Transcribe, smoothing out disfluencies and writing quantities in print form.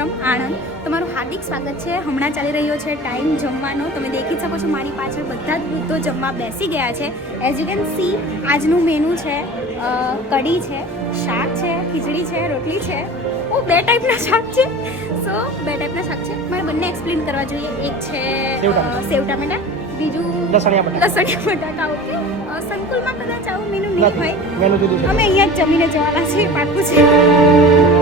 આશ્રમ આણંદ. તમારું હાર્દિક સ્વાગત છે. હમણાં ચાલી રહ્યો છે ટાઈમ જમવાનો. તમે દેખી શકો છો મારી પાછળ બધા જ વૃદ્ધો જમવા બેસી ગયા છે. એઝ યુ કેન સી આજનું મેનુ છે કઢી છે, શાક છે, ખીચડી છે, રોટલી છે. ઓ 2 ટાઈપના શાક છે. સો 2 ટાઈપના શાક છે. મારે બંને એક્સપ્લેન કરવા જોઈએ. એક છે સેવ ટામેટા, બીજું લસણિયા બટાકા. ઓકે, સંકુલમાં કદાચ આવું મેનુ નહીં હોય. અમે અહીંયા જ જમીને જવાના છે, પાકું છે.